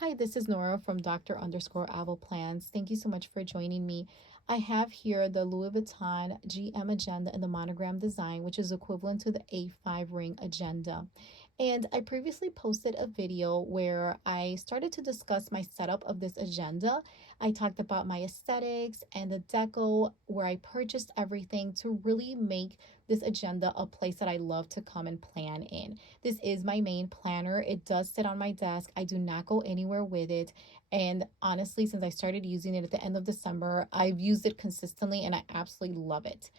Hi, this is Nora from Dr. _ Plans. Thank you so much for joining me. I have here the Louis Vuitton GM agenda in the monogram design, which is equivalent to the A5 ring agenda. And I previously posted a video where I started to discuss my setup of this agenda. I talked about my aesthetics and the deco, where I purchased everything to really make this agenda a place that I love to come and plan in. This is my main planner. It does sit on my desk. I do not go anywhere with it. And honestly, since I started using it at the end of December, I've used it consistently and I absolutely love it.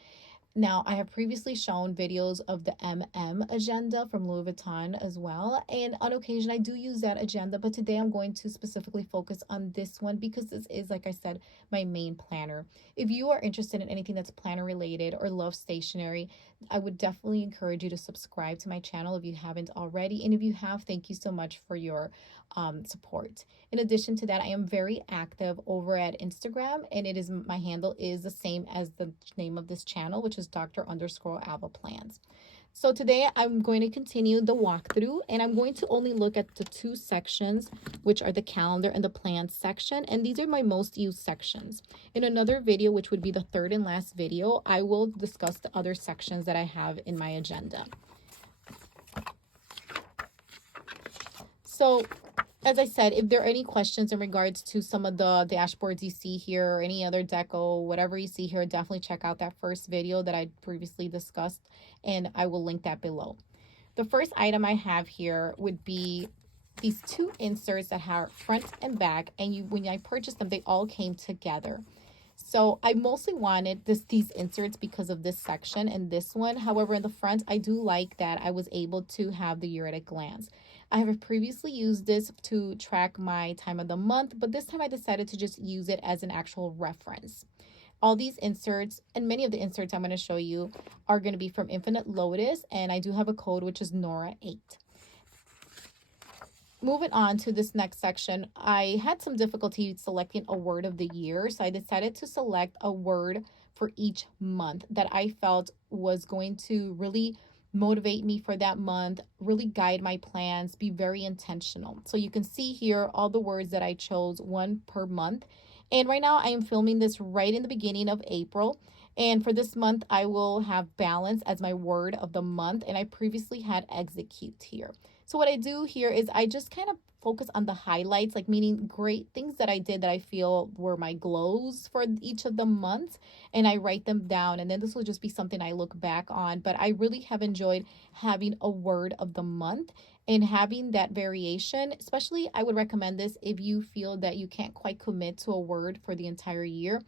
Now, I have previously shown videos of the MM agenda from Louis Vuitton as well, and on occasion I do use that agenda, but today I'm going to specifically focus on this one because this is, like I said, my main planner. If you are interested in anything that's planner related or love stationery, I would definitely encourage you to subscribe to my channel if you haven't already, and if you have, thank you so much for your support. In addition to that, I am very active over at Instagram, and it is my handle is the same as the name of this channel, which is Dr. _ Plans. So today I'm going to continue the walkthrough, and I'm going to only look at the two sections, which are the calendar and the plans section, and these are my most used sections. In another video, which would be the third and last video, I will discuss the other sections that I have in my agenda. So as I said, if there are any questions in regards to some of the dashboards you see here or any other deco, whatever you see here, definitely check out that first video that I previously discussed, and I will link that below. The first item I have here would be these two inserts that have front and back, and when I purchased them, they all came together. So I mostly wanted these inserts because of this section and this one. However, in the front, I do like that I was able to have the year at a glance. I have previously used this to track my time of the month, but this time I decided to just use it as an actual reference. All these inserts and many of the inserts I'm going to show you are going to be from Infinite Lotus, and I do have a code which is Nora8. Moving on to this next section, I had some difficulty selecting a word of the year, so I decided to select a word for each month that I felt was going to really motivate me for that month, really guide my plans, be very intentional. So you can see here all the words that I chose, one per month. And right now I am filming this right in the beginning of April. And for this month, I will have balance as my word of the month. And I previously had execute here. So what I do here is I just kind of focus on the highlights, like meaning great things that I did that I feel were my glows for each of the months, and I write them down. And then this will just be something I look back on. But I really have enjoyed having a word of the month and having that variation. Especially, I would recommend this if you feel that you can't quite commit to a word for the entire year.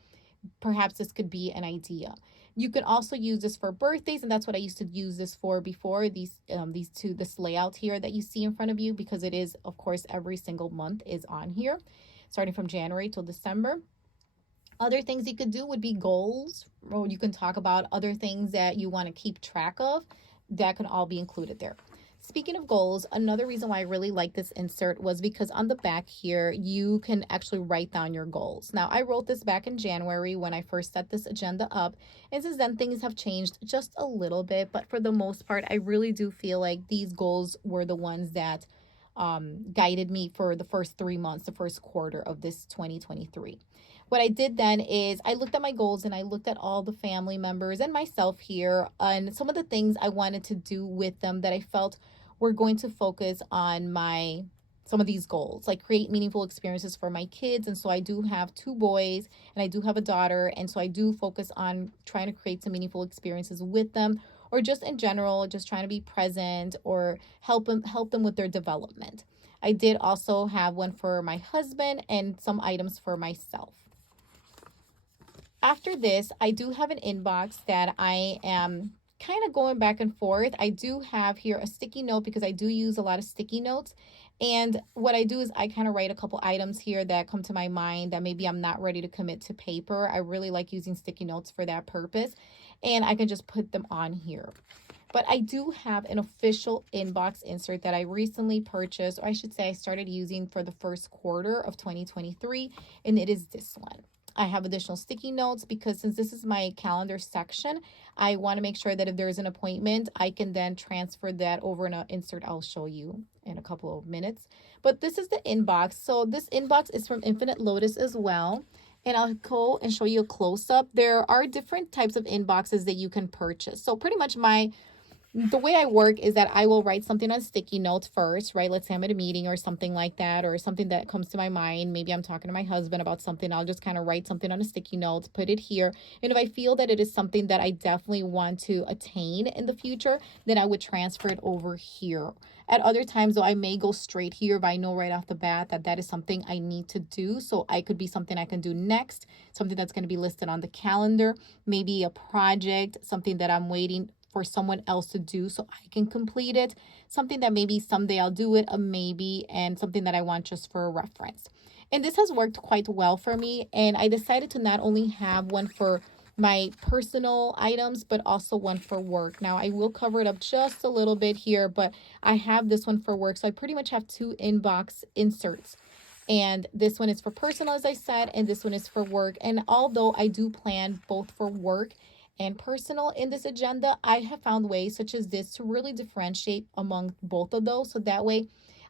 Perhaps this could be an idea. You can also use this for birthdays, and that's what I used to use this for before, this layout here that you see in front of you, because it is, of course, every single month is on here, starting from January till December. Other things you could do would be goals, or you can talk about other things that you want to keep track of. That can all be included there. Speaking of goals, another reason why I really like this insert was because on the back here, you can actually write down your goals. Now, I wrote this back in January when I first set this agenda up, and since then things have changed just a little bit, but for the most part, I really do feel like these goals were the ones that guided me for the first 3 months, the first quarter of this 2023. What I did then is I looked at my goals and I looked at all the family members and myself here and some of the things I wanted to do with them that I felt were going to focus on some of these goals, like create meaningful experiences for my kids. And so I do have 2 boys and I do have a daughter. And so I do focus on trying to create some meaningful experiences with them, or just in general, just trying to be present or help them with their development. I did also have one for my husband and some items for myself. After this, I do have an inbox that I am kind of going back and forth. I do have here a sticky note because I do use a lot of sticky notes. And what I do is I kind of write a couple items here that come to my mind that maybe I'm not ready to commit to paper. I really like using sticky notes for that purpose. And I can just put them on here. But I do have an official inbox insert that I recently purchased, or I should say I started using for the first quarter of 2023, and it is this one. I have additional sticky notes because since this is my calendar section, I want to make sure that if there is an appointment, I can then transfer that over in an insert I'll show you in a couple of minutes. But this is the inbox. So this inbox is from Infinite Lotus as well. And I'll go and show you a close up. There are different types of inboxes that you can purchase. So pretty much the way I work is that I will write something on sticky notes first, right? Let's say I'm at a meeting or something like that, or something that comes to my mind. Maybe I'm talking to my husband about something. I'll just kind of write something on a sticky note, put it here. And if I feel that it is something that I definitely want to attain in the future, then I would transfer it over here. At other times, though, I may go straight here, but I know right off the bat that that is something I need to do. So I could be something I can do next, something that's going to be listed on the calendar, maybe a project, something that I'm waiting for someone else to do so I can complete it, something that maybe someday I'll do it, a maybe, and something that I want just for a reference. And this has worked quite well for me. And I decided to not only have one for my personal items, but also one for work. Now, I will cover it up just a little bit here, but I have this one for work. So I pretty much have two inbox inserts. And this one is for personal, as I said, and this one is for work. And although I do plan both for work and personal in this agenda, I have found ways such as this to really differentiate among both of those. So that way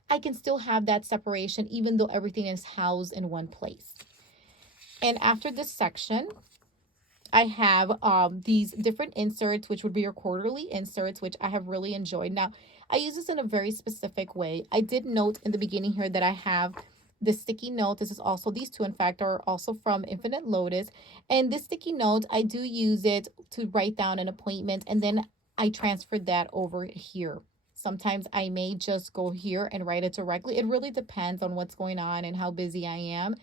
I can still have that separation, even though everything is housed in one place. And after this section, I have these different inserts, which would be your quarterly inserts, which I have really enjoyed. Now, I use this in a very specific way. I did note in the beginning here that I have the sticky note. This is also, these two, in fact, are also from Infinite Lotus. And this sticky note, I do use it to write down an appointment, and then I transferred that over here. Sometimes I may just go here and write it directly. It really depends on what's going on and how busy I am.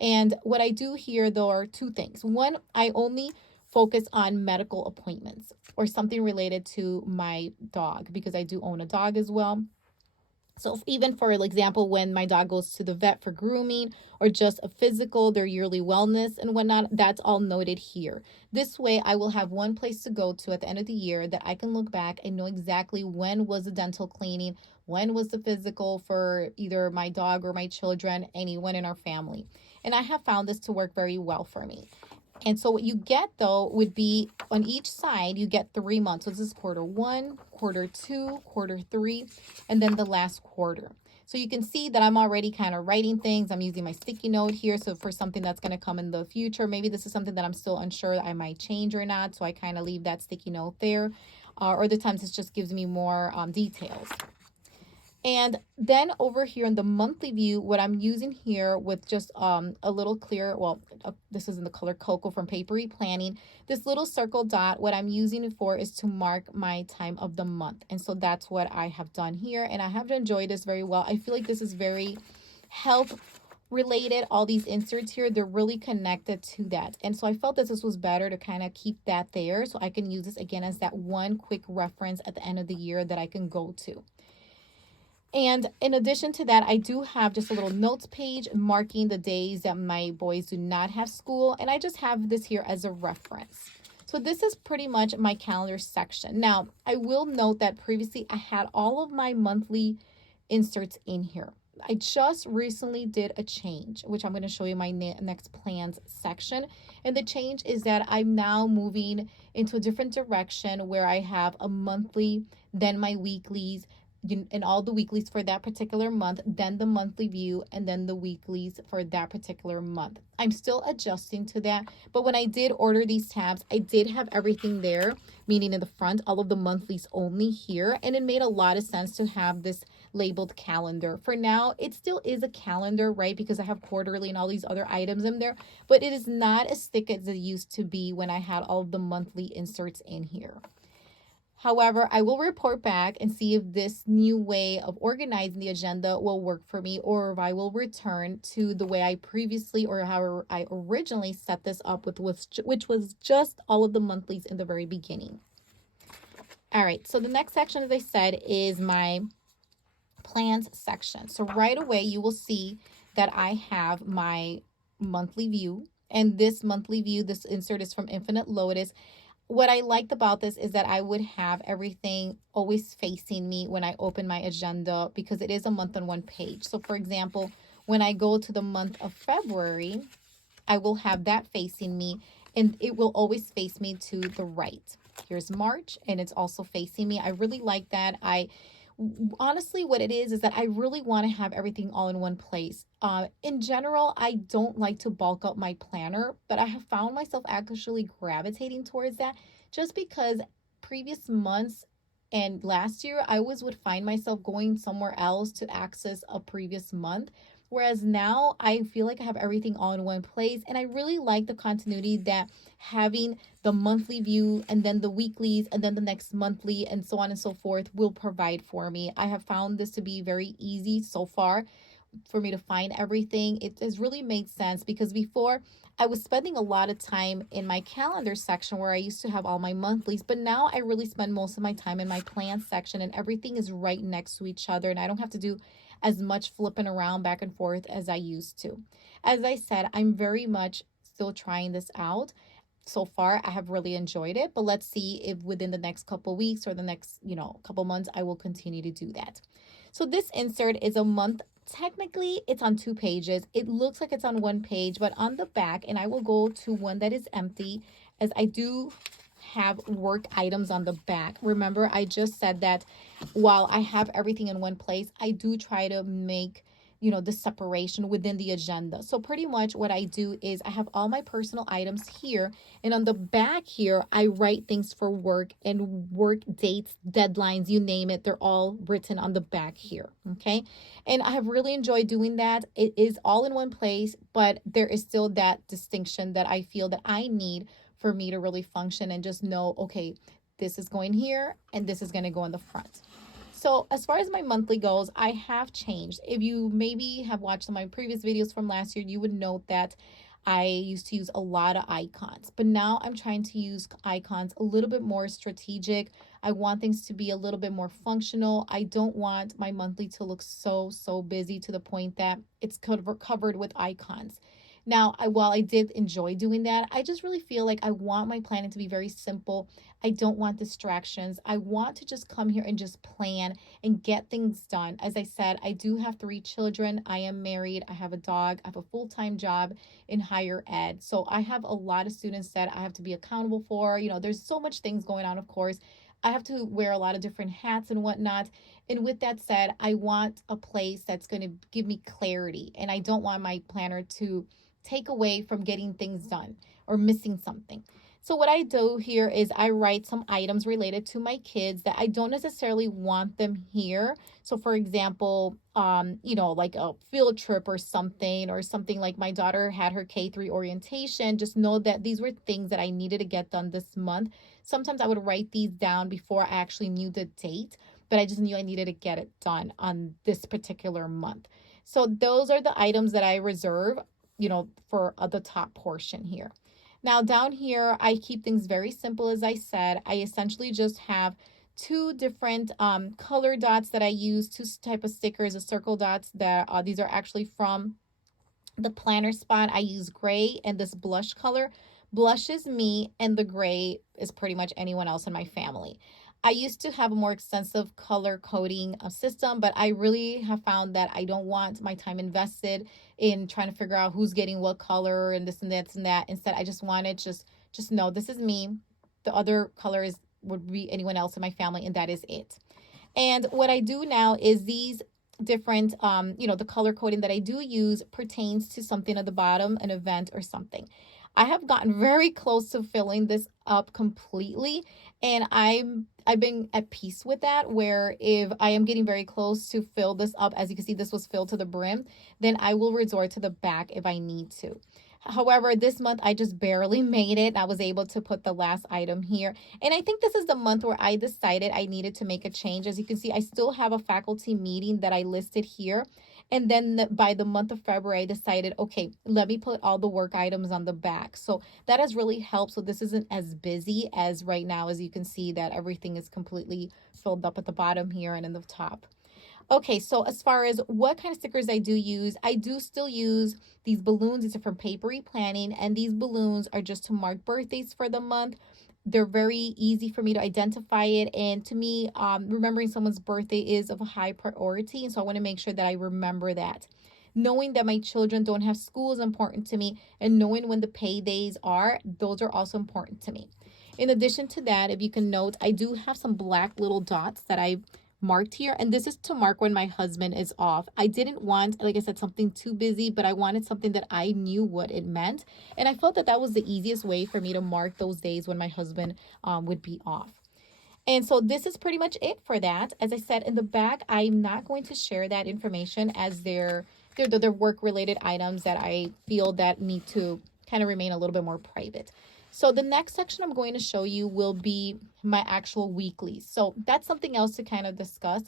And what I do here, though, are two things. One, I only focus on medical appointments or something related to my dog, because I do own a dog as well. So even for example, when my dog goes to the vet for grooming or just a physical, their yearly wellness and whatnot, that's all noted here. This way I will have one place to go to at the end of the year that I can look back and know exactly when was the dental cleaning, when was the physical for either my dog or my children, anyone in our family. And I have found this to work very well for me. And so what you get, though, would be on each side, you get 3 months. So this is quarter one, quarter two, quarter three, and then the last quarter. So you can see that I'm already kind of writing things. I'm using my sticky note here. So for something that's going to come in the future, maybe this is something that I'm still unsure I might change or not. So I kind of leave that sticky note there. Or other times it just gives me more details. And then over here in the monthly view, what I'm using here with just a little clear, well, this is in the color Cocoa from Papery Planning. This little circle dot, what I'm using it for is to mark my time of the month. And so that's what I have done here. And I have enjoyed this very well. I feel like this is very health related. All these inserts here, they're really connected to that. And so I felt that this was better to kind of keep that there so I can use this again as that one quick reference at the end of the year that I can go to. And in addition to that, I do have just a little notes page marking the days that my boys do not have school. And I just have this here as a reference. So this is pretty much my calendar section. Now, I will note that previously I had all of my monthly inserts in here. I just recently did a change, which I'm going to show you my next plans section. And the change is that I'm now moving into a different direction where I have a monthly, then my weeklies, and all the weeklies for that particular month, then the monthly view, and then the weeklies for that particular month. I'm still adjusting to that, but when I did order these tabs, I did have everything there, meaning in the front, all of the monthlies only here, and it made a lot of sense to have this labeled calendar. For now, it still is a calendar, right? Because I have quarterly and all these other items in there, but it is not as thick as it used to be when I had all of the monthly inserts in here. However, I will report back and see if this new way of organizing the agenda will work for me, or if I will return to the way I previously or how I originally set this up with, which was just all of the monthlies in the very beginning. All right, so the next section, as I said, is my plans section. So right away, you will see that I have my monthly view. And this monthly view, this insert is from Infinite Lotus. What I liked about this is that I would have everything always facing me when I open my agenda, because it is a month on one page. So for example, when I go to the month of February, I will have that facing me, and it will always face me to the right. Here's March, and it's also facing me. I really like that. Honestly, what it is that I really want to have everything all in one place. In general, I don't like to bulk up my planner, but I have found myself actually gravitating towards that just because previous months and last year, I always would find myself going somewhere else to access a previous month. Whereas now I feel like I have everything all in one place. And I really like the continuity that having the monthly view and then the weeklies and then the next monthly and so on and so forth will provide for me. I have found this to be very easy so far for me to find everything. It has really made sense because before I was spending a lot of time in my calendar section where I used to have all my monthlies, but now I really spend most of my time in my plan section and everything is right next to each other and I don't have to do as much flipping around back and forth as I used to. As I said, I'm very much still trying this out. So far I have really enjoyed it, but let's see if within the next couple weeks or the next, couple months I will continue to do that. So this insert is a month. Technically it's on 2 pages. It looks like it's on 1 page, but on the back, and I will go to one that is empty as I do have work items on the back. Remember, I just said that while I have everything in one place, I do try to make the separation within the agenda. So pretty much what I do is I have all my personal items here, and on the back here I write things for work and work dates, deadlines, you name it, they're all written on the back here. Okay, and I have really enjoyed doing that. It is all in one place, but there is still that distinction that I feel that I need for me to really function and just know, okay, this is going here and this is going to go in the front. So as far as my monthly goes, I have changed. If you maybe have watched some of my previous videos from last year, you would note that I used to use a lot of icons, but now I'm trying to use icons a little bit more strategic. I want things to be a little bit more functional. I don't want my monthly to look so busy to the point that it's covered with icons. Now, while I did enjoy doing that, I just really feel like I want my planning to be very simple. I don't want distractions. I want to just come here and just plan and get things done. As I said, I do have 3 children. I am married. I have a dog. I have a full-time job in higher ed. So I have a lot of students that I have to be accountable for. There's so much things going on, of course. I have to wear a lot of different hats and whatnot. And with that said, I want a place that's going to give me clarity. And I don't want my planner to take away from getting things done or missing something. So what I do here is I write some items related to my kids that I don't necessarily want them here. So for example, like a field trip or something like my daughter had her K3 orientation. Just know that these were things that I needed to get done this month. Sometimes I would write these down before I actually knew the date, but I just knew I needed to get it done on this particular month. So those are the items that I reserve for the top portion here. Now down here, I keep things very simple. As I said, I essentially just have 2 different color dots that I use, 2 type of stickers, the circle dots that these are actually from the planner spot. I use gray and this blush color. Blush is me and the gray is pretty much anyone else in my family. I used to have a more extensive color coding system, but I really have found that I don't want my time invested in trying to figure out who's getting what color and this and that and that. Instead, I just wanted just know this is me. The other colors would be anyone else in my family, and that is it. And what I do now is these different, the color coding that I do use pertains to something at the bottom, an event or something. I have gotten very close to filling this up completely, and I've been at peace with that, where if I am getting very close to fill this up, as you can see, this was filled to the brim, then I will resort to the back if I need to. However, this month I just barely made it. I was able to put the last item here. And I think this is the month where I decided I needed to make a change. As you can see, I still have a faculty meeting that I listed here. And then by the month of February, I decided, okay, let me put all the work items on the back. So that has really helped. So this isn't as busy as right now, as you can see that everything is completely filled up at the bottom here and in the top. Okay, so as far as what kind of stickers I do still use these balloons. These are from Papery Planning, and these balloons are just to mark birthdays for the month. They're very easy for me to identify it, and to me, remembering someone's birthday is of a high priority, and so I want to make sure that I remember that. Knowing that my children don't have school is important to me, and knowing when the paydays are, those are also important to me. In addition to that, if you can note, I do have some black little dots that I marked here. And this is to mark when my husband is off. I didn't want, like I said, something too busy, but I wanted something that I knew what it meant. And I felt that that was the easiest way for me to mark those days when my husband would be off. And so this is pretty much it for that. As I said in the back, I'm not going to share that information as they're work related items that I feel that need to kind of remain a little bit more private. So the next section I'm going to show you will be my actual weeklies. So that's something else to kind of discuss.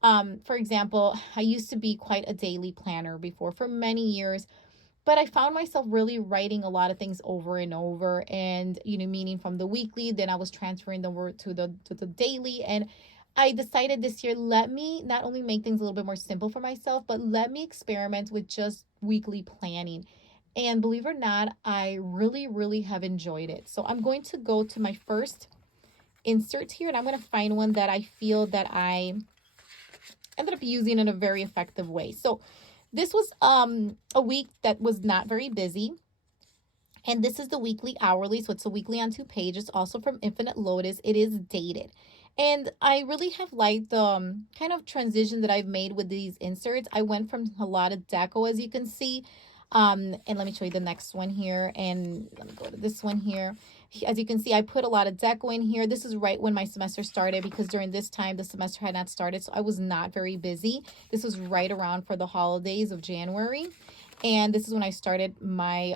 For example, I used to be quite a daily planner before for many years, but I found myself really writing a lot of things over and over, and meaning from the weekly, then I was transferring them over to the daily. And I decided this year, let me not only make things a little bit more simple for myself, but let me experiment with just weekly planning. And believe it or not, I really, really have enjoyed it. So I'm going to go to my first insert here, and I'm going to find one that I feel that I ended up using in a very effective way. So this was a week that was not very busy. And this is the weekly hourly. So it's a weekly on 2 pages, also from Infinite Lotus. It is dated. And I really have liked the kind of transition that I've made with these inserts. I went from a lot of deco, as you can see. And let me show you the next one here. And let me go to this one here. As you can see, I put a lot of deco in here. This is right when my semester started, because during this time, the semester had not started. So I was not very busy. This was right around for the holidays of January. And this is when I started my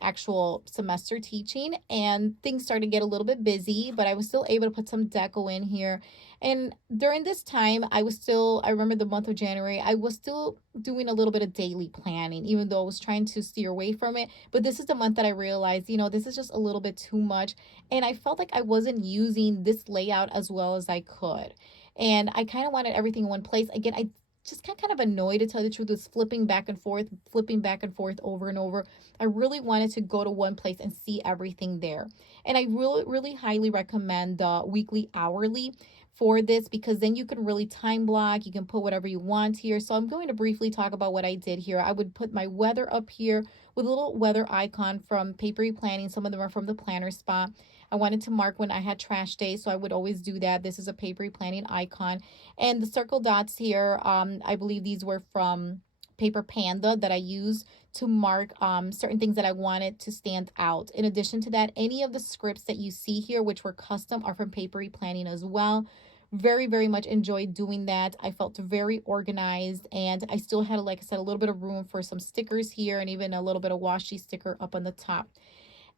actual semester teaching, and things started to get a little bit busy, but I was still able to put some deco in here. And during this time, I remember the month of January, I was still doing a little bit of daily planning, even though I was trying to steer away from it. But this is the month that I realized, this is just a little bit too much. And I felt like I wasn't using this layout as well as I could. And I kind of wanted everything in one place. Again, I just got kind of annoyed, to tell you the truth, with flipping back and forth over and over. I really wanted to go to one place and see everything there. And I really, really highly recommend the weekly hourly for this, because then you can really time block. You can put whatever you want here. So I'm going to briefly talk about what I did here. I would put my weather up here with a little weather icon from Papery Planning. Some of them are from the Planner Spot. I wanted to mark when I had trash day, so I would always do that. This is a Papery Planning icon. And the circle dots here, I believe these were from Paper Panda that I use to mark certain things that I wanted to stand out. In addition to that, any of the scripts that you see here, which were custom, are from Papery Planning as well. Very, very much enjoyed doing that. I felt very organized, and I still had, like I said, a little bit of room for some stickers here, and even a little bit of washi sticker up on the top.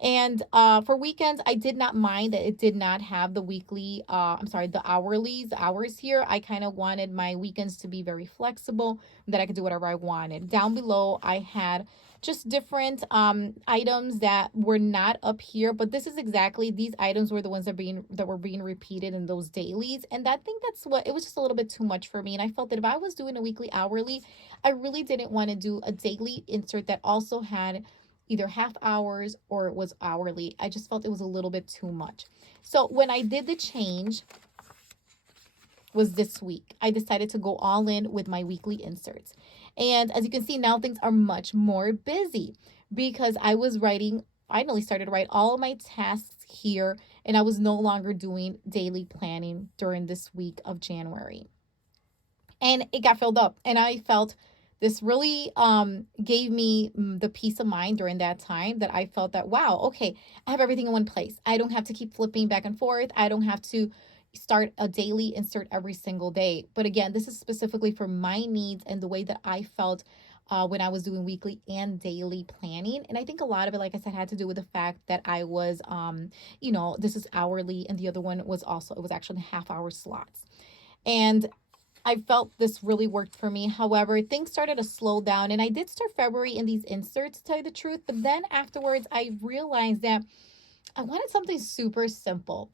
And for weekends, I did not mind that it did not have the weekly, the hours here. I kind of wanted my weekends to be very flexible, that I could do whatever I wanted. Down below, I had just different items that were not up here, but this is exactly, these items were the ones that were being repeated in those dailies. And I think that's what, it was just a little bit too much for me. And I felt that if I was doing a weekly hourly, I really didn't want to do a daily insert that also had either half hours or it was hourly. I just felt it was a little bit too much. So when I did the change, was this week, I decided to go all in with my weekly inserts. And as you can see, now things are much more busy, because I finally started to write all of my tasks here, and I was no longer doing daily planning during this week of January. And it got filled up, and I felt this really gave me the peace of mind during that time, that I felt that, wow, okay, I have everything in one place. I don't have to keep flipping back and forth. I don't have to start a daily insert every single day. But again, this is specifically for my needs and the way that I felt when I was doing weekly and daily planning. And I think a lot of it, like I said, had to do with the fact that I was, this is hourly, and the other one was also, it was actually half-hour slots. And I felt this really worked for me. However, things started to slow down, and I did start February in these inserts, to tell you the truth. But then afterwards, I realized that I wanted something super simple.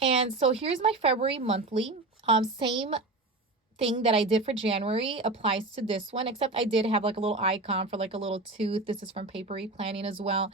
And so here's my February monthly. Same thing that I did for January applies to this one, except I did have like a little icon for like a little tooth. This is from Papery Planning as well.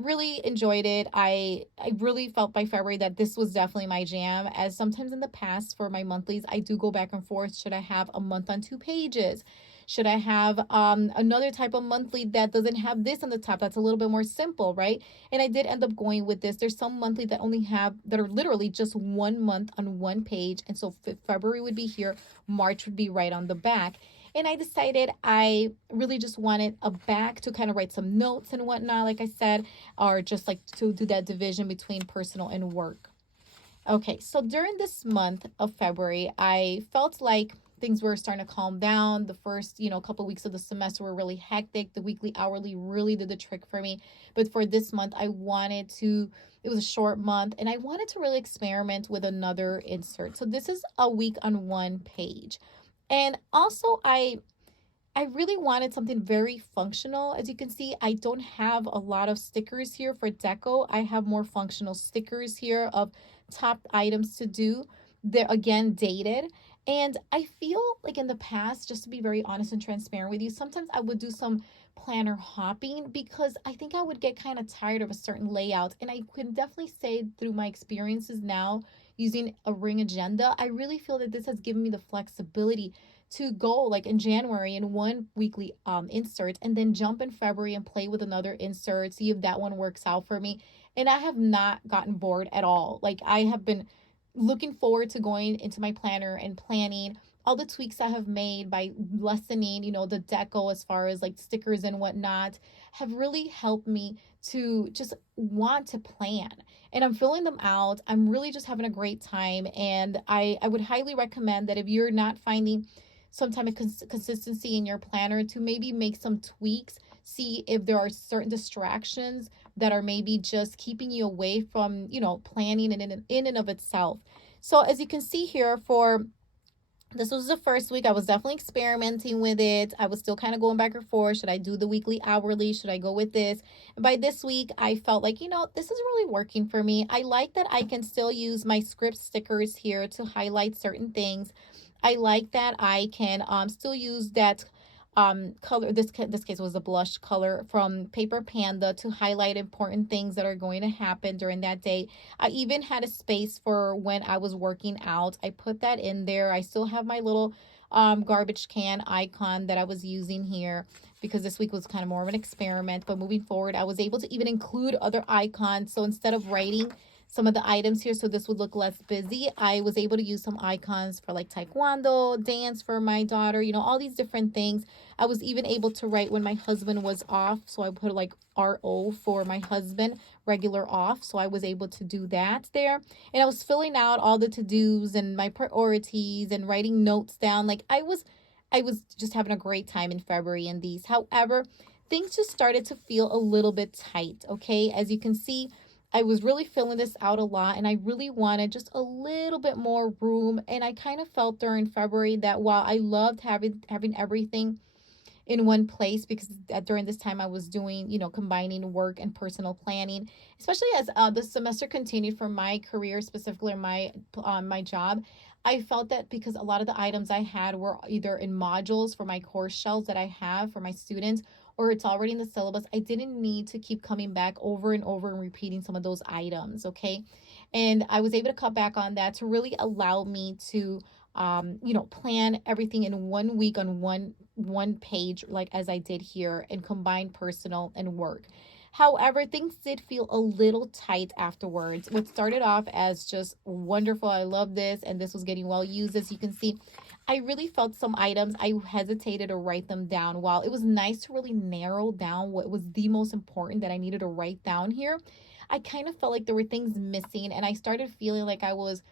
Really enjoyed it. I really felt by February that this was definitely my jam, as sometimes in the past for my monthlies, I do go back and forth. Should I have a month on 2 pages? Should I have another type of monthly that doesn't have this on the top, that's a little bit more simple, right? And I did end up going with this. There's some monthly that only have, that are literally just 1 month on one page, and so February would be here, March would be right on the back. And I decided I really just wanted a back to kind of write some notes and whatnot, like I said, or just like to do that division between personal and work. Okay, so during this month of February, I felt like things were starting to calm down. The first, couple weeks of the semester were really hectic. The weekly hourly really did the trick for me. But for this month, it was a short month, and I wanted to really experiment with another insert. So this is a week on one page. And also, I really wanted something very functional. As you can see, I don't have a lot of stickers here for Deco. I have more functional stickers here of top items to do. They're again dated. And I feel like in the past, just to be very honest and transparent with you, sometimes I would do some planner hopping because I think I would get kind of tired of a certain layout. And I can definitely say through my experiences now using a ring agenda, I really feel that this has given me the flexibility to go like in January in one weekly insert, and then jump in February and play with another insert, see if that one works out for me. And I have not gotten bored at all. Like, I have been looking forward to going into my planner and planning all the tweaks I have made by lessening, the deco as far as like stickers and whatnot, have really helped me to just want to plan. And I'm filling them out. I'm really just having a great time. And I would highly recommend that if you're not finding some type of consistency in your planner, to maybe make some tweaks, see if there are certain distractions that are maybe just keeping you away from planning in and of itself. So as you can see here, for this was the first week, I was definitely experimenting with it. I was still kind of going back and forth. Should I do the weekly hourly? Should I go with this? And by this week, I felt like, this is really working for me. I like that I can still use my script stickers here to highlight certain things. I like that I can still use that color. This case was a blush color from Paper Panda to highlight important things that are going to happen during that day. I even had a space for when I was working out. I put that in there. I still have my little garbage can icon that I was using here because this week was kind of more of an experiment. But moving forward, I was able to even include other icons. So instead of writing some of the items here so this would look less busy, I was able to use some icons for like taekwondo, dance for my daughter, all these different things. I was even able to write when my husband was off, so I put like RO for my husband, regular off. So I was able to do that there. And I was filling out all the to-dos and my priorities and writing notes down. Like, I was just having a great time in February in these. However, things just started to feel a little bit tight, okay? As you can see, I was really filling this out a lot, and I really wanted just a little bit more room. And I kind of felt during February that while I loved having everything in one place, because during this time I was doing, combining work and personal planning, especially as the semester continued for my career, specifically my job. I felt that because a lot of the items I had were either in modules for my course shells that I have for my students, or it's already in the syllabus, I didn't need to keep coming back over and over and repeating some of those items, okay? And I was able to cut back on that to really allow me to plan everything in one week on one page, like as I did here, and combine personal and work. However, things did feel a little tight afterwards. What started off as just wonderful, I love this, and this was getting well used. As you can see, I really felt some items, I hesitated to write them down. While it was nice to really narrow down what was the most important that I needed to write down here, I kind of felt like there were things missing, and I started feeling like I was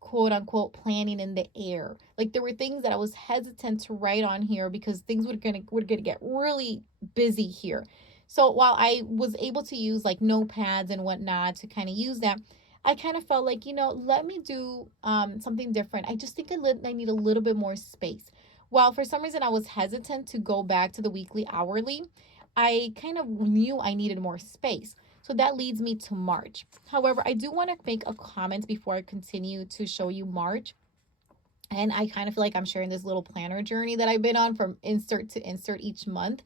quote unquote planning in the air. Like, there were things that I was hesitant to write on here because things were gonna get really busy here. So while I was able to use like notepads and whatnot to kind of use that, I kind of felt like, let me do something different. I just think I need a little bit more space. While for some reason I was hesitant to go back to the weekly hourly, I kind of knew I needed more space. So that leads me to March. However, I do want to make a comment before I continue to show you March. And I kind of feel like I'm sharing this little planner journey that I've been on from insert to insert each month.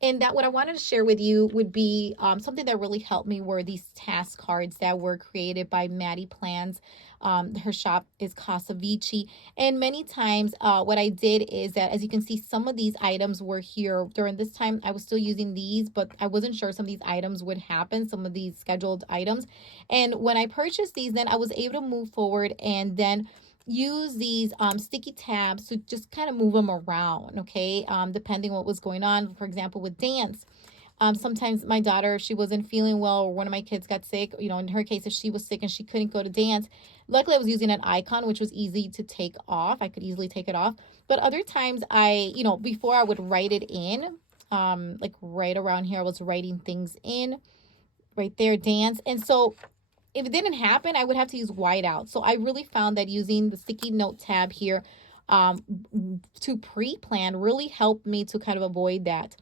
And that what I wanted to share with you would be something that really helped me were these task cards that were created by Maddie Plans. Her shop is Casa Vici. And many times, what I did is that, as you can see, some of these items were here during this time. I was still using these, but I wasn't sure some of these items would happen, some of these scheduled items. And when I purchased these, then I was able to move forward and then use these sticky tabs to just kind of move them around, okay, depending what was going on. For example, with dance, sometimes my daughter, if she wasn't feeling well, or one of my kids got sick, in her case, if she was sick and she couldn't go to dance, luckily I was using an icon, which was easy to take off. I could easily take it off. But other times before I would write it in, like right around here, I was writing things in right there, dance. And so if it didn't happen, I would have to use whiteout. So I really found that using the sticky note tab here um, to pre-plan really helped me to kind of avoid that.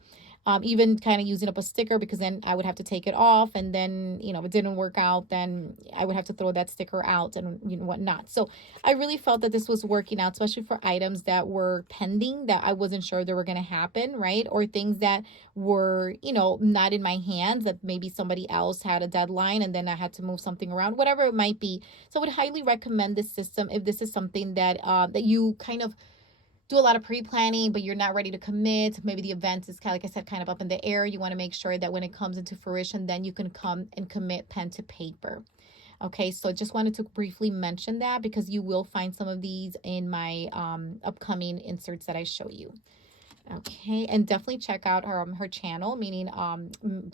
Even kind of using up a sticker, because then I would have to take it off, and then if it didn't work out, then I would have to throw that sticker out and whatnot. So I really felt that this was working out, especially for items that were pending that I wasn't sure they were going to happen, right? Or things that were not in my hands, that maybe somebody else had a deadline and then I had to move something around, whatever it might be. So I would highly recommend this system if this is something that you kind of do a lot of pre-planning, but you're not ready to commit. Maybe the event is kind of, like I said, kind of up in the air. You want to make sure that when it comes into fruition, then you can come and commit pen to paper. Okay, so just wanted to briefly mention that because you will find some of these in my upcoming inserts that I show you. Okay, and definitely check out her channel, meaning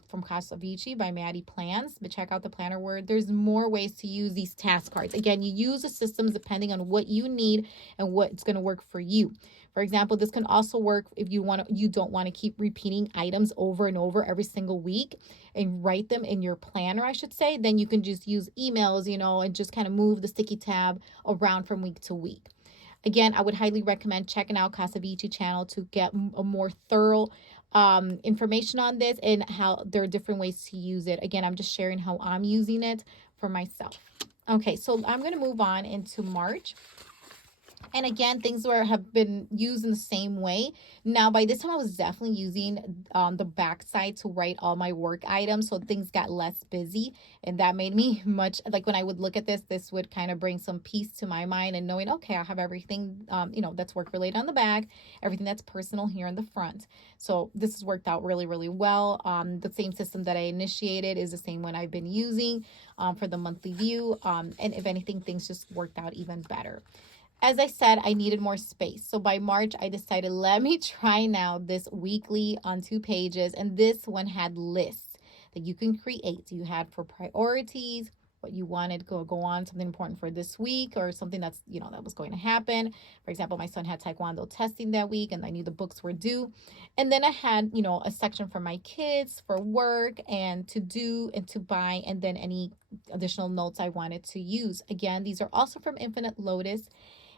from Casa Vici by Maddie Plans. But check out the planner word. There's more ways to use these task cards. Again, you use the systems depending on what you need and what's going to work for you. For example, this can also work if you don't want to keep repeating items over and over every single week and write them in your planner, I should say. Then you can just use emails, and just kind of move the sticky tab around from week to week. Again, I would highly recommend checking out Casa Vici channel to get a more thorough information on this and how there are different ways to use it. Again, I'm just sharing how I'm using it for myself. Okay, so I'm going to move on into March. And again, things have been used in the same way. Now, by this time, I was definitely using the backside to write all my work items, so things got less busy, and that made me much like when I would look at this would kind of bring some peace to my mind and knowing, okay, I have everything that's work related on the back, everything that's personal here in the front. So this has worked out really, really well. The same system that I initiated is the same one I've been using for the monthly view, and if anything, things just worked out even better. As I said, I needed more space. So by March, I decided, let me try now this weekly on 2 pages. And this one had lists that you can create. You had for priorities, what you wanted to go on, something important for this week or something that's, that was going to happen. For example, my son had Taekwondo testing that week and I knew the books were due. And then I had, a section for my kids, for work and to do and to buy, and then any additional notes I wanted to use. Again, these are also from Infinite Lotus.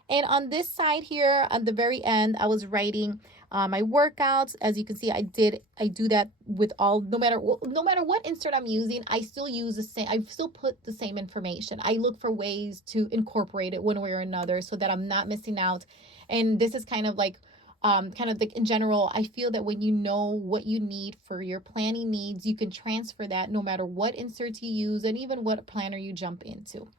And on this side here, at the very end, I was writing my workouts. As you can see, I do that with all, no matter what insert I'm using, I still use the same, I still put the same information. I look for ways to incorporate it one way or another so that I'm not missing out. And this is kind of like in general, I feel that when you know what you need for your planning needs, you can transfer that no matter what inserts you use and even what planner you jump into.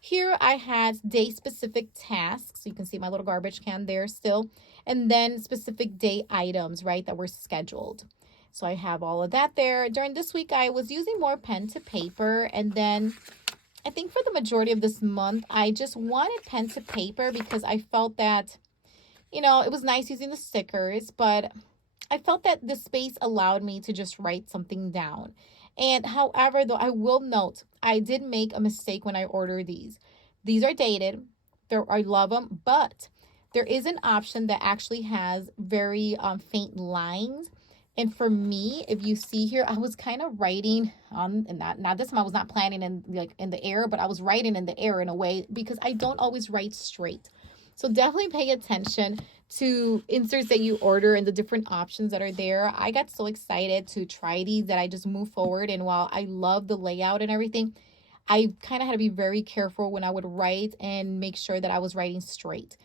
Here I had day specific tasks. You can see my little garbage can there still. And then specific day items, right, that were scheduled. So I have all of that there. During this week, I was using more pen to paper. And then I think for the majority of this month, I just wanted pen to paper because I felt that, it was nice using the stickers, but I felt that the space allowed me to just write something down. And however, though, I will note, I did make a mistake when I ordered these. These are dated. I love them, but there is an option that actually has very faint lines. And for me, if you see here, I was kind of writing on, and not this time I was not planning in the air, but I was writing in the air in a way because I don't always write straight. So definitely pay attention to inserts that you order and the different options that are there. I got so excited to try these that I just moved forward. And while I love the layout and everything, I kind of had to be very careful when I would write and make sure that I was writing straight.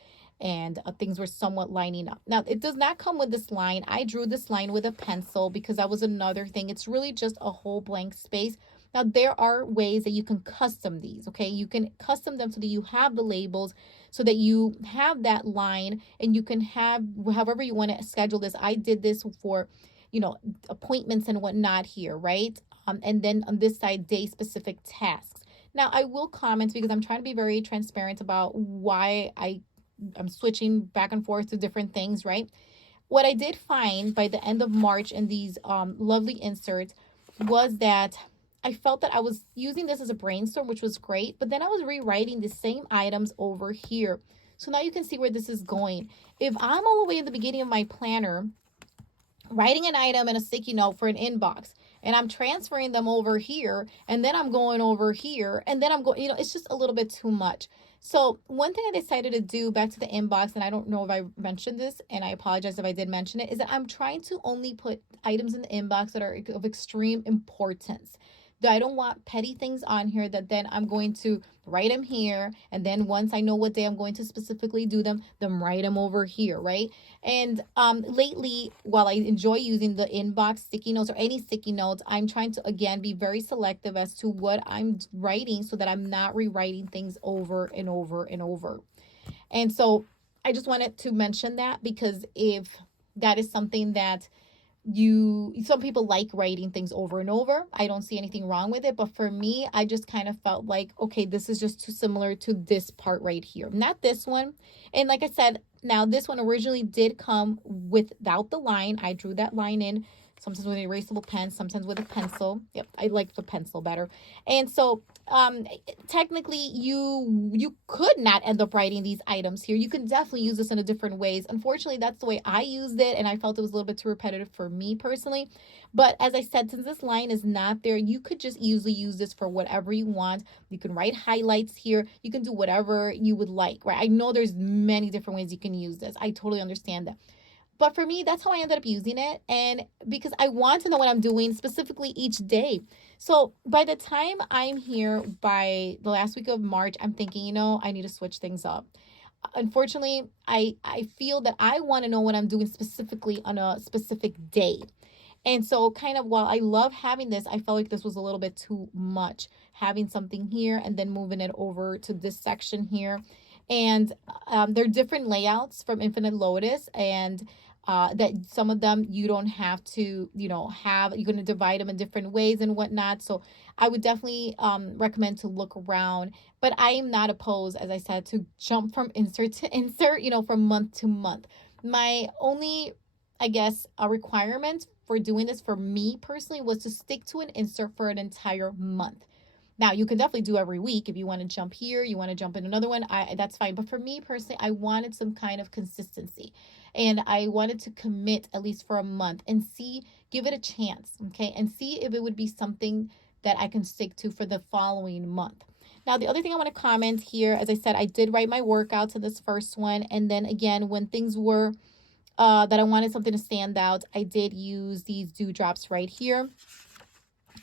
and things were somewhat lining up. Now, it does not come with this line. I drew this line with a pencil because that was another thing. It's really just a whole blank space. Now, there are ways that you can custom these, okay? You can custom them so that you have the labels, so that you have that line, and you can have however you want to schedule this. I did this for, appointments and whatnot here, right? And then on this side, day specific tasks. Now, I will comment because I'm trying to be very transparent about why I'm switching back and forth to different things, right? What I did find by the end of March in these lovely inserts was that I felt that I was using this as a brainstorm, which was great, but then I was rewriting the same items over here. So now you can see where this is going. If I'm all the way in the beginning of my planner, writing an item in a sticky note for an inbox, and I'm transferring them over here, and then I'm going over here, and then I'm going, it's just a little bit too much. So one thing I decided to do back to the inbox, and I don't know if I mentioned this, and I apologize if I did mention it, is that I'm trying to only put items in the inbox that are of extreme importance. I don't want petty things on here that then I'm going to write them here, and then once I know what day I'm going to specifically do them, then write them over here, right? And lately, while I enjoy using the inbox sticky notes or any sticky notes, I'm trying to again be very selective as to what I'm writing so that I'm not rewriting things over and over and over. And so I just wanted to mention that, because if that is something that some people like writing things over and over, I don't see anything wrong with it, but for me, I just kind of felt like, okay, this is just too similar to this part right here, not this one. And like I said, now this one originally did come without the line. I drew that line in, sometimes with an erasable pen, sometimes with a pencil. Yep, I like the pencil better. And so technically you could not end up writing these items here. You can definitely use this in a different ways. Unfortunately, that's the way I used it, and I felt it was a little bit too repetitive for me personally. But as I said, since this line is not there, you could just easily use this for whatever you want. You can write highlights here. You can do whatever you would like, right? I know there's many different ways you can use this. I totally understand that. But for me, that's how I ended up using it. And because I want to know what I'm doing specifically each day. So by the time I'm here by the last week of March, I'm thinking, I need to switch things up. Unfortunately, I feel that I want to know what I'm doing specifically on a specific day. And so, kind of, while I love having this, I felt like this was a little bit too much. Having something here and then moving it over to this section here. And they're different layouts from Infinite Lotus, and that some of them you don't have to, have, you're going to divide them in different ways and whatnot. So I would definitely recommend to look around. But I am not opposed, as I said, to jump from insert to insert, from month to month. My only, I guess, a requirement for doing this for me personally was to stick to an insert for an entire month. Now, you can definitely do every week if you want to jump here, you want to jump in another one, that's fine. But for me personally, I wanted some kind of consistency, and I wanted to commit at least for a month and give it a chance, okay, and see if it would be something that I can stick to for the following month. Now, the other thing I want to comment here, as I said, I did write my workouts in this first one, and then again, when things were that I wanted something to stand out, I did use these dewdrops right here.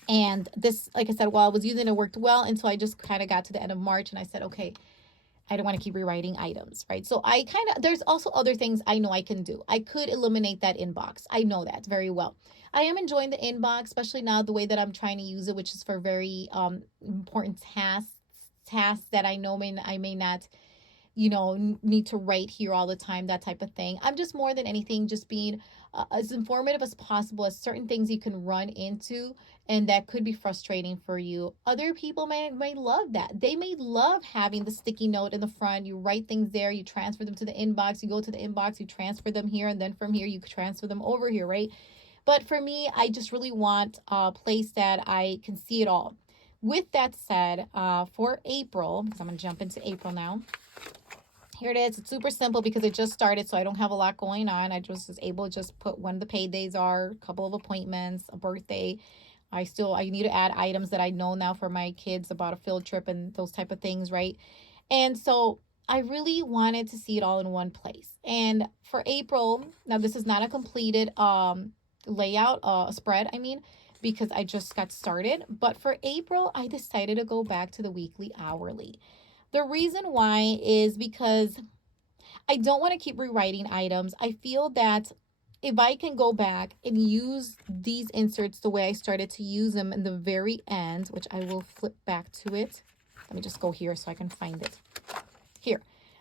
And this, like I said, while I was using it, it worked well until I just kind of got to the end of March and I said, okay, I don't want to keep rewriting items, right? So there's also other things I know I can do. I could eliminate that inbox. I know that very well. I am enjoying the inbox, especially now the way that I'm trying to use it, which is for very important tasks that I know I may not need to write here all the time, that type of thing. I'm just, more than anything, just being as informative as possible as certain things you can run into and that could be frustrating for you. Other people may love that. They may love having the sticky note in the front. You write things there, you transfer them to the inbox, you go to the inbox, you transfer them here, and then from here you transfer them over here, right? But for me, I just really want a place that I can see it all. With that said, for April, because I'm going to jump into April now. Here it is. It's super simple because it just started, so I don't have a lot going on. I just was able to just put when the paydays are, a couple of appointments, a birthday. I need to add items that I know now for my kids about a field trip and those type of things, right? And so I really wanted to see it all in one place. And for April, now this is not a completed layout, spread, I mean, because I just got started. But for April, I decided to go back to the weekly hourly. The reason why is because I don't want to keep rewriting items. I feel that if I can go back and use these inserts the way I started to use them in the very end, which I will flip back to it. Let me just go here so I can find it. Here,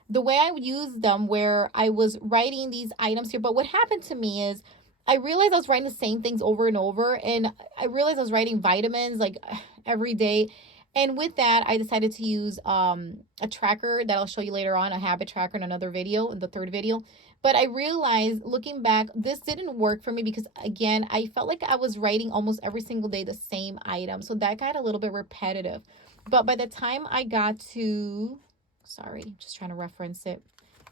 the way I would use them, where I was writing these items here. But what happened to me is I realized I was writing the same things over and over, and I realized I was writing vitamins like every day. And with that, I decided to use a tracker that I'll show you later on, a habit tracker in another video, in the third video. But I realized looking back, this didn't work for me because, again, I felt like I was writing almost every single day the same item. So that got a little bit repetitive. But by the time I got to, sorry, just trying to reference it,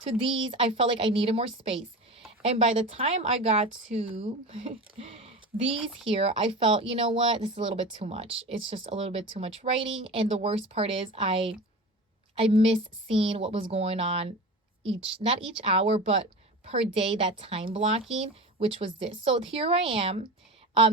to these, I felt like I needed more space. And by the time I got to these here, I felt, you know what, this is a little bit too much. It's just a little bit too much writing. And the worst part is I miss seeing what was going on each, not each hour, but per day, that time blocking, which was this. So here I am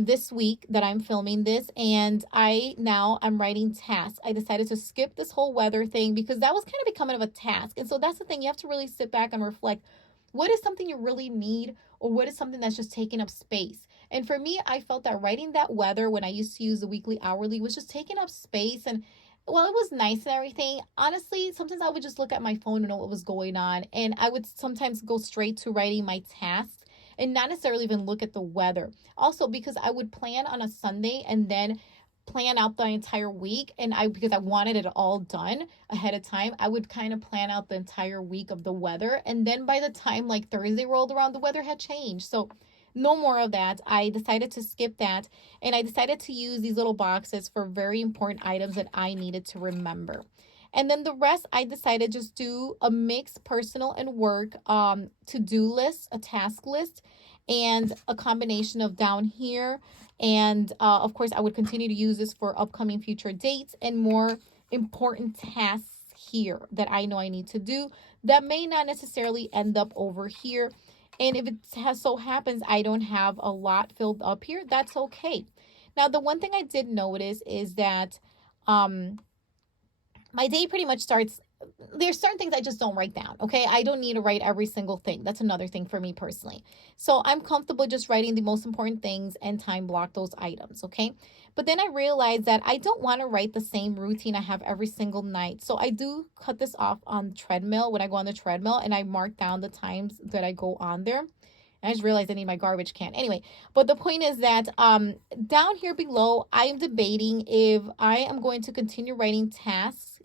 this week that I'm filming this, and I'm writing tasks. I decided to skip this whole weather thing because that was kind of becoming of a task. And so that's the thing, you have to really sit back and reflect, what is something you really need, or what is something that's just taking up space? And for me, I felt that writing that weather when I used to use the weekly hourly was just taking up space. And well, it was nice and everything. Honestly, sometimes I would just look at my phone and know what was going on. And I would sometimes go straight to writing my tasks and not necessarily even look at the weather. Also, because I would plan on a Sunday and then plan out the entire week, and because I wanted it all done ahead of time, I would kind of plan out the entire week of the weather, and then by the time like Thursday rolled around, the weather had changed. So no more of that. I decided to skip that, and I decided to use these little boxes for very important items that I needed to remember. And then the rest, I decided just do a mix personal and work to-do list, a task list, and a combination of down here. And of course, I would continue to use this for upcoming future dates and more important tasks here that I know I need to do that may not necessarily end up over here. And if it has so happens I don't have a lot filled up here, that's okay. Now, the one thing I did notice is that um my day pretty much starts, there's certain things I just don't write down. Okay. I don't need to write every single thing. That's another thing for me personally. So I'm comfortable just writing the most important things and time block those items. Okay. But then I realized that I don't want to write the same routine I have every single night. So I do cut this off on the treadmill when I go on the treadmill, and I mark down the times that I go on there. I just realized I need my garbage can. Anyway, but the point is that down here below, I am debating if I am going to continue writing tasks,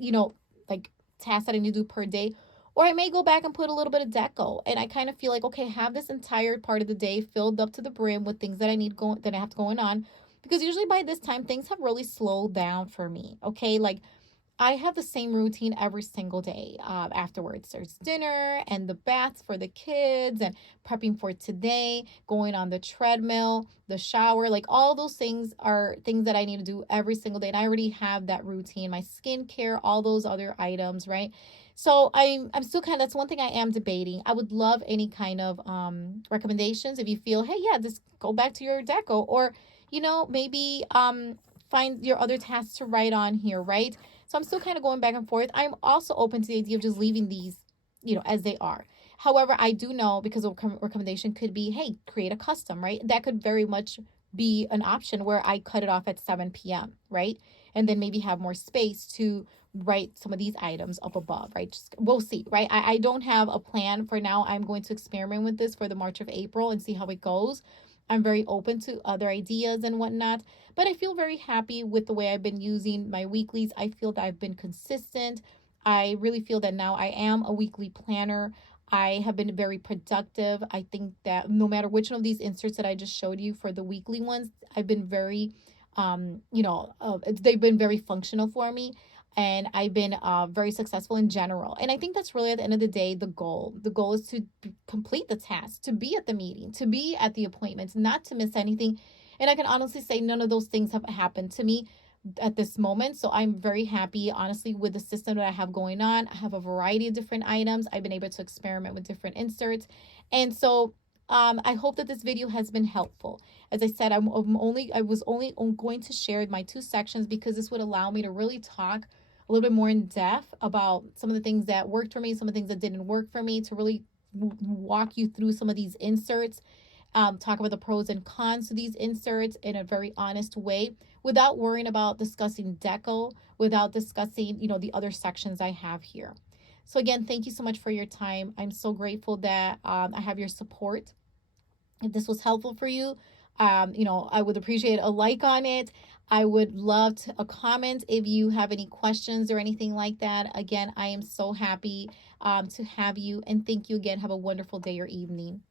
like tasks that I need to do per day, or I may go back and put a little bit of deco. And I kind of feel like, okay, have this entire part of the day filled up to the brim with things that I have going on. Because usually by this time, things have really slowed down for me. Okay. Like I have the same routine every single day. Afterwards, there's dinner and the baths for the kids and prepping for today, going on the treadmill, the shower. Like all those things are things that I need to do every single day. And I already have that routine, my skincare, all those other items, right? So I'm still that's one thing I am debating. I would love any kind of recommendations if you feel, hey, yeah, just go back to your deco, or maybe find your other tasks to write on here, right? So I'm still kind of going back and forth. I'm also open to the idea of just leaving these, as they are. However, I do know, because a recommendation could be, hey, create a custom, right? That could very much be an option where I cut it off at 7 p.m., right? And then maybe have more space to write some of these items up above, right? We'll see, right? I don't have a plan for now. I'm going to experiment with this for the March of April and see how it goes. I'm very open to other ideas and whatnot, but I feel very happy with the way I've been using my weeklies. I feel that I've been consistent. I really feel that now I am a weekly planner. I have been very productive. I think that no matter which one of these inserts that I just showed you for the weekly ones, I've been very, they've been very functional for me. And I've been very successful in general. And I think that's really, at the end of the day, the goal. The goal is to complete the task, to be at the meeting, to be at the appointments, not to miss anything. And I can honestly say none of those things have happened to me at this moment. So I'm very happy, honestly, with the system that I have going on. I have a variety of different items. I've been able to experiment with different inserts. And so I hope that this video has been helpful. As I said, I was only going to share my two sections because this would allow me to really talk a little bit more in depth about some of the things that worked for me, some of the things that didn't work for me, to really walk you through some of these inserts, talk about the pros and cons to these inserts in a very honest way without worrying about discussing deco, without discussing, the other sections I have here. So again, thank you so much for your time. I'm so grateful that I have your support. If this was helpful for you, I would appreciate a like on it. I would love a comment if you have any questions or anything like that. Again, I am so happy to have you, and thank you again. Have a wonderful day or evening.